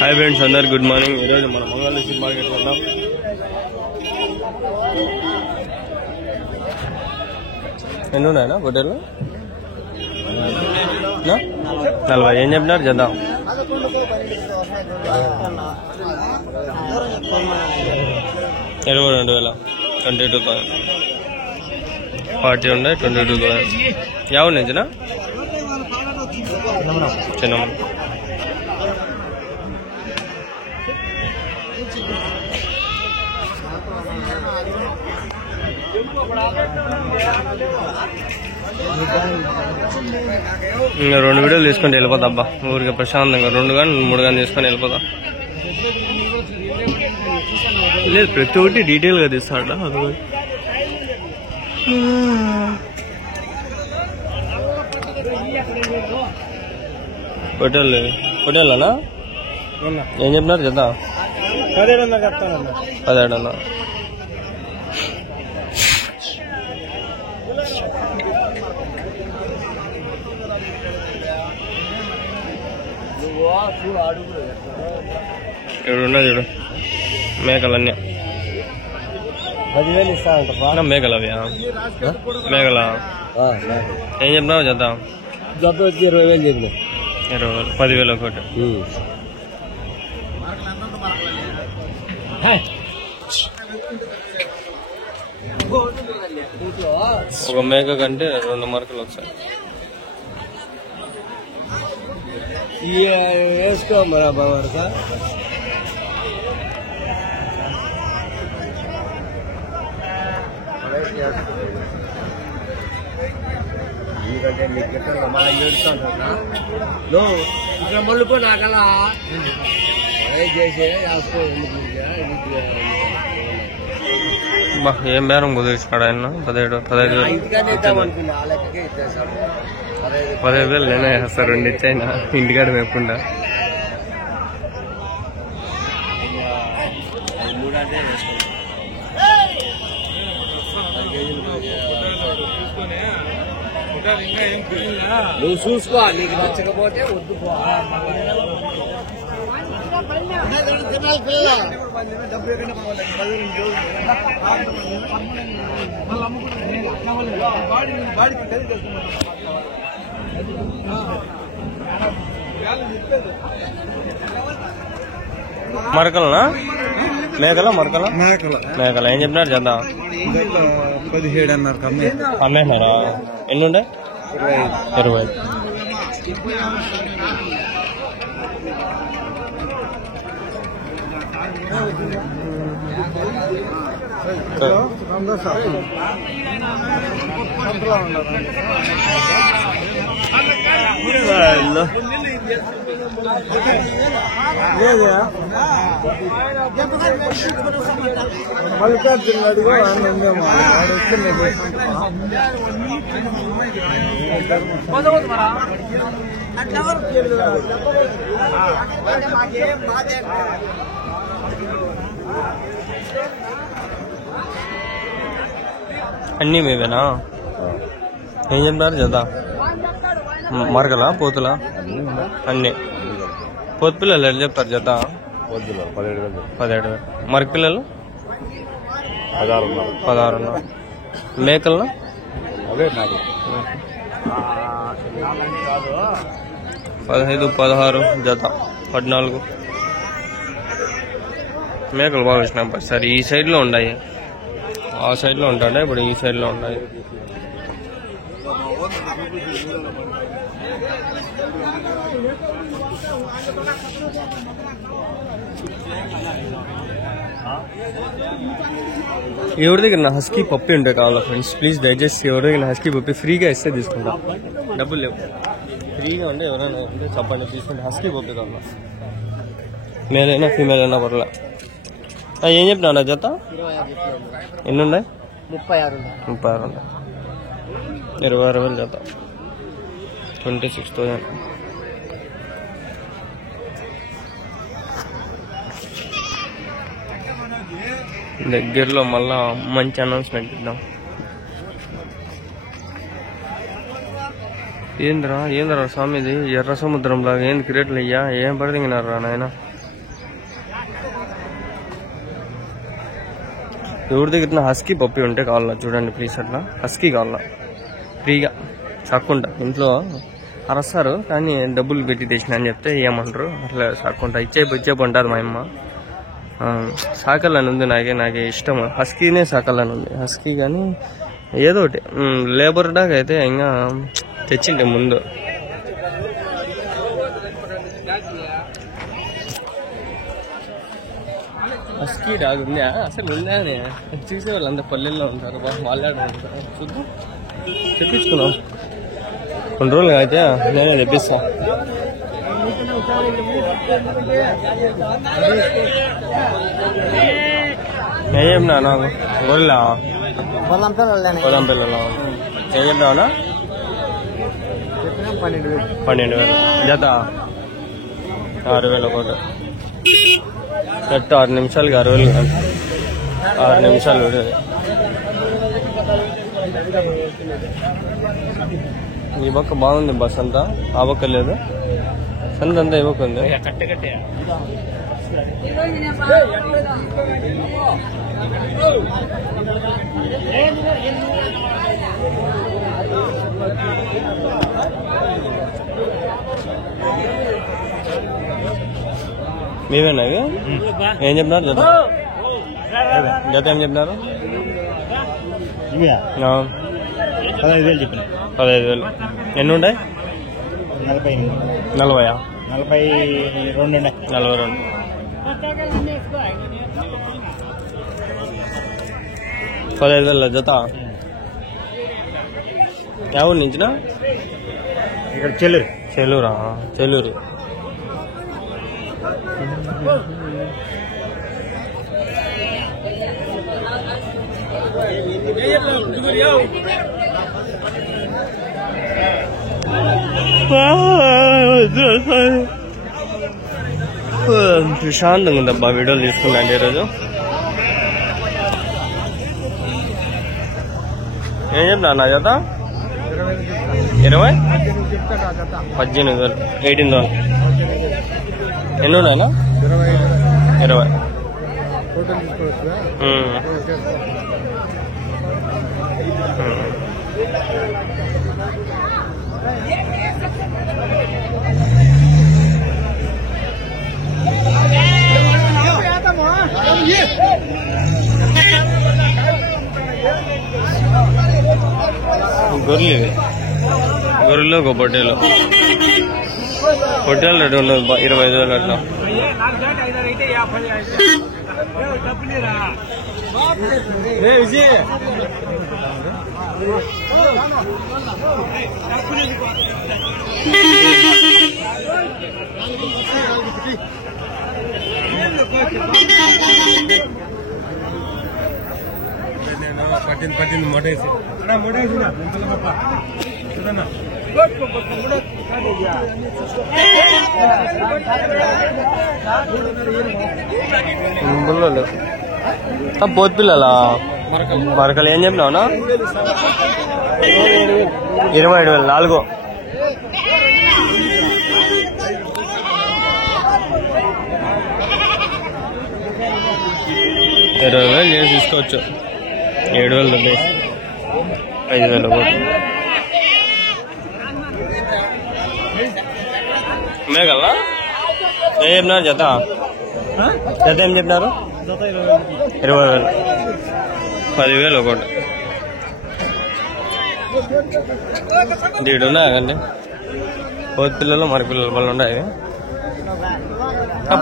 Hi friends अंदर good morning मन मंगल fish market एन्ना hotel 40 ఏం చెప్పినారు చేద్దాం 22,000 22,000 40 ఉన్నాయి 22,000 ಯಾವ నించినా చిన్న ఇంకా 2 వీడియోలు తీసుకొని వెళ్ళిపోతా అబ్బా ఊరికి ప్రశాంతంగా 2 కానీ 3 కానీ తీసుకొని వెళ్ళిపోతా లేదు ప్రతి ఒక్కటి డీటెయిల్ గా తీస్తాడా అది హోటల్నా ఏం చెప్పినారు చేద్దా 17,000 చెప్తానన్నా 17,000 ఇక్కడున్నా చూడు మేకలన్నీ 10,000 ఇస్తా ఉంటా మేకలు అవి మేకల ఏం చెప్పినావు చేద్దాం 20,000 చెప్పిన 10,000 ఒకటి ఒక మేక కంటే 2 మార్కులు వస్తాయి వేసుకో బరాబర్ సార్ ఎందుకంటే నీకు ఎక్కడ మళ్ళీ ఏడుస్తాను ఇక్కడ మళ్ళీ నాకలా చేసే ఏం బేరం కుదిరిస్తాడు ఆయన 15,000 నేనే వేస్తాను 2 ఇచ్చాయినా ఇంటికాడ మేపుకుండా నువ్వు చూసుకో నీకు నచ్చకపోతే వద్దు మరకలనా మేకల మేకల ఏం చెప్పినారు చేద్దాం 17 అన్నారు అమ్మేసినారా ఎన్ని ఉండే 20 అన్నీ మేవేనా ఏం చెప్పినారు చేద్దా మరకలా పోతులా అన్నీ పోతు పిల్లలు ఎట్లా చెప్తారు చేద్దా 17,000 మరక పిల్లలు 16,000 మేకలను 15, 16 జత 14 మేకలు బాగా వచ్చినాయి సరే ఈ సైడ్ లో ఉన్నాయి ఆ సైడ్ లో ఉంటాడే ఇప్పుడు ఈ సైడ్ లో ఉన్నాయి ఎవరి దగ్గర హస్కీ పప్పి ఉంటే కావాలా ఫ్రెండ్స్ ప్లీజ్ దయచేసి ఎవరి దగ్గర హస్కీ పప్పి ఫ్రీగా ఇస్తే తీసుకుంటా డబ్బులు లేవు ఫ్రీగా ఉంటే ఎవరైనా ఉంటే చెప్పండి తీసుకుంటే హస్కీ పప్పి కావాలా మేల్ అయినా ఫీమేల్ అయినా పర్లే ఏం చెప్పినా జత ఎన్ని ఉన్నాయి 36 ఉన్నాయి 26,000 జత 26,000 దగ్గరలో మళ్ళా మంచి అనౌన్స్మెంట్ ఇద్దాం ఏంద్రా స్వామిది ఎర్ర సముద్రం లాగా ఏంది క్రికెట్లు అయ్యా ఏం పడిదిగినారా నాయన ఎవరి దగ్గర హస్కీ పప్పి ఉంటే కావాలా చూడండి ప్లీజ్. అట్లా హస్కీ కావాలా ఫ్రీగా సాక్కుంటా. ఇంట్లో అరస్తారు కానీ డబ్బులు పెట్టి తెచ్చిన అని చెప్తే ఏమంటారు, అట్లా సాక్కుంటా. ఇచ్చేపు అంటారు మా అమ్మ. సాకాలని ఉంది నాకే ఇష్టం. హస్కీనే సాకాలని ఉంది. హస్కీ కానీ ఏదో ఒకటి లేబర్ డాగ్ అయితే ఇంకా తెచ్చిండే ముందు. హస్కీ డాగ్ ఉందా అసలు? ఉందా అని చూసే వాళ్ళంతా పల్లెల్లో ఉంటారు, వాళ్ళే ఉంటారు. చూద్దాం, తెప్పించుకున్నాం. కొన్ని రోజులు అయితే నేనే తెప్పిస్తా. ఏం చెప్పినా నాకు గొర్రెలా పొలం పిల్లలు ఏం చెప్పినావునా? 12,000 జత 6,000 ఒకటి. కరెక్ట్ 6 నిమిషాలకి 6,000. 6 నిమిషాలు ఉండేది. ఈ పక్క బాగుంది బస్ అంతా, ఆ పక్క లేదు. సంత అంతా ఈ పక్క ఉంది. మీవేనా ఇవి? ఏం చెప్పినారు జత? జత ఏం చెప్పినారు? 15,000 చెప్పిన. 15,000. ఎన్ని ఉంటాయి? 40. 40. 42 ఉన్నాయి. 42. $15,000 జత. ఎవరు నుంచిన? ఇక్కడ చెల్లూరు. చెల్లూరా? చెల్లూరు. ప్రశాంతంగా ఉందబ్బా వీడియోలు తీసుకున్నాండి ఈరోజు. ఏం చెప్తా నా జత? 20? 18,000. 18,000. ఎన్ని ఉన్నాయన్నా? 20. గొర్రెలు ఇవి. గొర్రెలు ఒక పొట్టేలు. పొట్టేలు రేటు ఉండదు 25,000 అట్లా. పట్టింది మొటేసి బుల్లలు పోతు పిల్లలా మరకలు. ఏం చెప్పినావునా? 27,000. 4. $20,000 చేసి తీసుకోవచ్చు. 7,000 డబ్బేసి 5,000 ఒకటి. మేఘల్లా ఏం చెప్పినారు జత? జత ఏం చెప్పినారు? 20,000. 10,000 ఒకటి. దీడు ఉన్నాయి కండి పోతు పిల్లలు మరి పిల్లలు పళ్ళు ఉన్నాయి.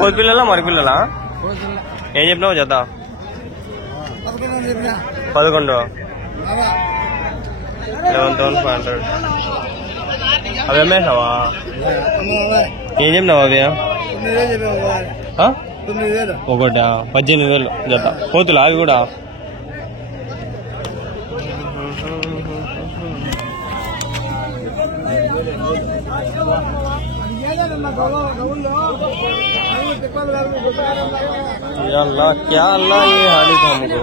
పోతు పిల్లలా మరి పిల్లలా? ఏం చెప్పినావు జత? 11. 11,500. అవి అమ్మేసావా? ఏం చెప్పినావు అవి? ఒకటా? 18,000 జత. పోతులు అవి కూడా? या अल्लाह क्या अल्लाह ये हालित हमको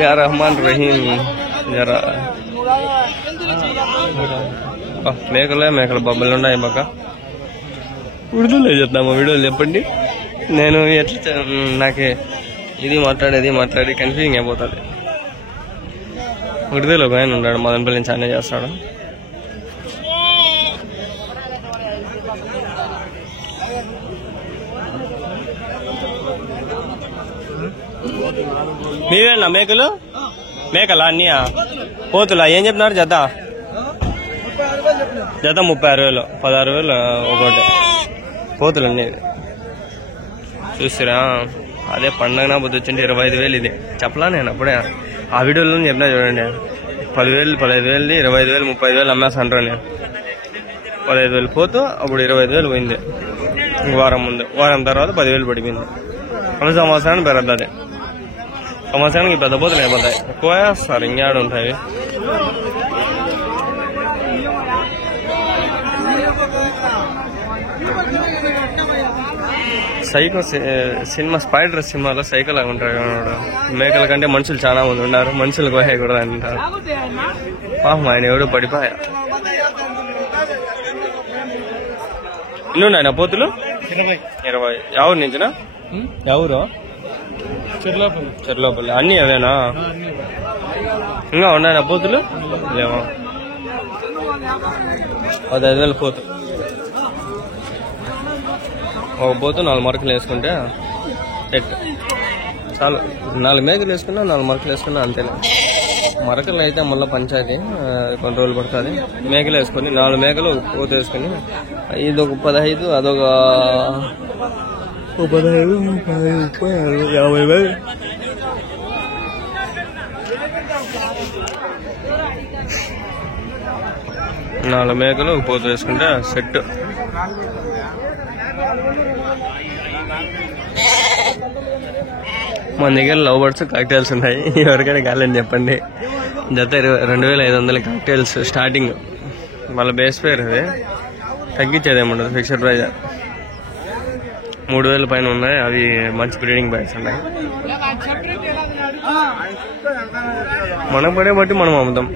या रहमान रहीम जरा మేకల బొమ్మలు ఉన్నాయి మాక ఉర్దూలో చెప్తాము వీడియోలు చెప్పండి. నేను ఎట్లా నాకే ఇది మాట్లాడి కన్ఫ్యూజింగ్ అయిపోతుంది. ఉడిదేలో ఒక ఆయన ఉన్నాడు, మదనపల్లి నుంచి ఆయన చేస్తాడు. మీవేనా మేకలా అన్నీ పోతులా? ఏం చెప్పినారు జత? జత 36,000, 16,000 ఒకటి పోతులు అన్నీ. చూసిరా, అదే పండగ నా బుద్ధి వచ్చింది. 25,000 ఇది చెప్పలా నేను అప్పుడే ఆ వీడియోలో చెప్పినా చూడండి. 10,000, 15,000, 25,000, 30,000 అమ్మేస్తాను నేను. 15,000 పోతూ అప్పుడు 25,000 పోయింది. వారం ముందు, వారం తర్వాత 10,000 పడిపోయింది. సంవత్సరానికి పెరగదు. సంవత్సరానికి పెద్ద పోతులు అయిపోతాయి, ఎక్కువ వేస్తారు, ఇంకేడు ఉంటాయి. సైకో సినిమా, స్పైడర్ సినిమాలో సైకో లాగా ఉంటాడు. మేకల కంటే మనుషులు చాలా మంది ఉన్నారు, మనుషులు కోయకూడదు అంటారు. పాపం ఆయన ఎవడో పడిపోయా. ఎన్ని ఉన్నాయి పోతులు? 20. ఎవరు నుంచినా? ఎవరు? చెర్లోపల్లి. అన్నీ అవేనా? ఇంకా ఉన్నాయా పోతులు? లేవా? 15,000 పోతు. ఒక పోతు 4 మరకలు వేసుకుంటే సెట్ చాలు. 4 మేకలు వేసుకున్నా, 4 మరకలు వేసుకున్నా అంతేలే. మరకలు అయితే మళ్ళీ పంచాయతీ కొన్ని రోజులు పడుతుంది. మేకలు వేసుకొని 4 మేకలు పోతు వేసుకొని ఇదొక 15, అదొక 15, 50,000. నాలుగు మేకలు పోతు వేసుకుంటే సెట్. మన దగ్గర లవ్ బర్డ్స్ కాక్టైల్స్ ఉన్నాయి, ఎవరికైనా కావాలని చెప్పండి. జత 22,500 కాక్టైల్స్ స్టార్టింగ్. మళ్ళీ బేస్ పేరు అది, తగ్గించేది ఏముండదు, ఫిక్స్డ్ ప్రైజ్. 3,000 పైన ఉన్నాయి, అవి మంచి బ్రీడింగ్ బ్యాగ్స్ ఉన్నాయి. మనం పడే బట్టి మనం అమ్ముతాం.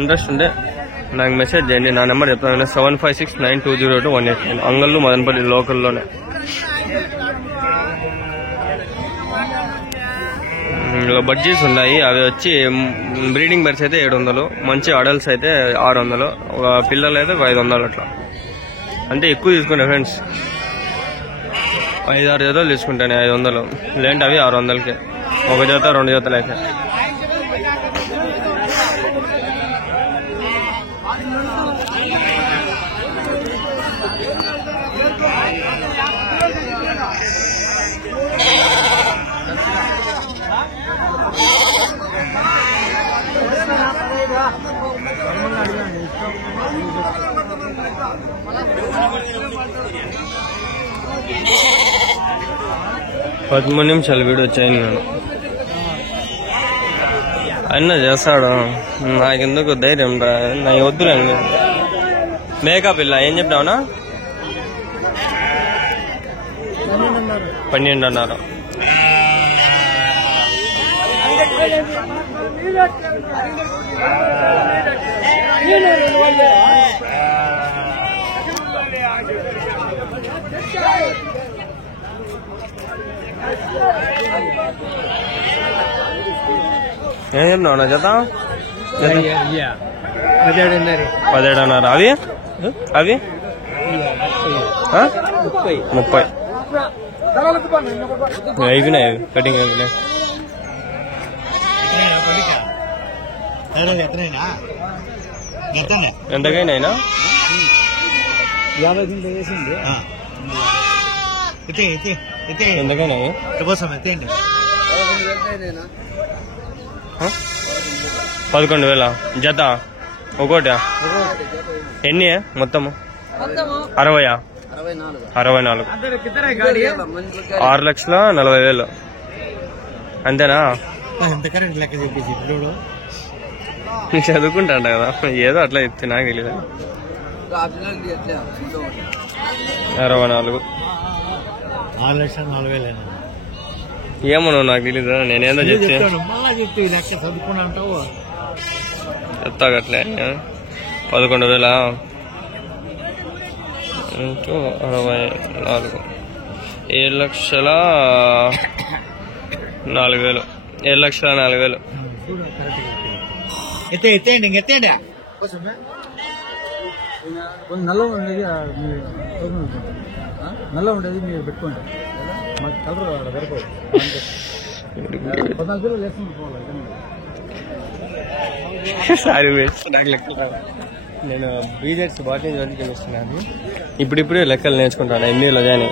ఇంట్రెస్ట్ ఉంటే నాకు మెసేజ్ చేయండి. నా నెంబర్ చెప్తాను, 7569202189. అంగళ్ళు మదనపల్లి లోకల్లోనే. బడ్జెట్స్ ఉన్నాయి, అవి వచ్చి బ్రీడింగ్ బర్డ్స్ అయితే 700, మంచి అడల్ట్స్ అయితే 600, ఒక పిల్లలు అయితే 500 అట్లా. అంటే ఎక్కువ తీసుకుంటా ఫ్రెండ్స్, 5-6 జతలు తీసుకుంటాను 500, లేదంటే అవి 600కే. ఒక జత 2 జతలు అయితే. పదమూడు నిమిషాలు వీడియో వచ్చాయి. నేను అన్న చేస్తాడు, నాకెందుకు ధైర్యం రా, నా వద్దులేండి. మేకప్ ఇలా ఏం చెప్పినావునా? 12 అన్నారు. ఏం చెప్తున్నావు జత? 17 అన్నారు. అవి అవి 30 అయిపోయినాయి, కటింగ్ అయిపోయినాయి. ఎంతకైనా ఎంతకైనా 11,000 జత ఒకటి. ఎన్ని మొత్తము? 60, 64, 6,40,000. అంతేనా? చదువుకుంటాంట కదా, ఏదో అట్లా చెప్తే నాకు తెలియదు. 64, 6,40,000. ఏమన్నా నాకు తెలీదు, నేనేదో చెప్తే చెప్తాగట్లే. 11,000 ఇంటూ 64, 7,00,000, 4,000. 7,04,000. ఎత్తేయండి ఇంక ఎత్తేయండి. నల్ల ఉండేది నల్ల ఉండేది మీరు పెట్టుకోండి. మాకు కలర్ దొరకదు. 14,000 వేసుకుంటూ పోవాలి. సారీ నాకు లెక్కలు రావు. నేను బీజెట్స్ బాటింగ్ వరకు తెలుస్తున్నాను. ఇప్పుడిప్పుడే లెక్కలు నేర్చుకుంటాను ఎన్నిలో కానీ.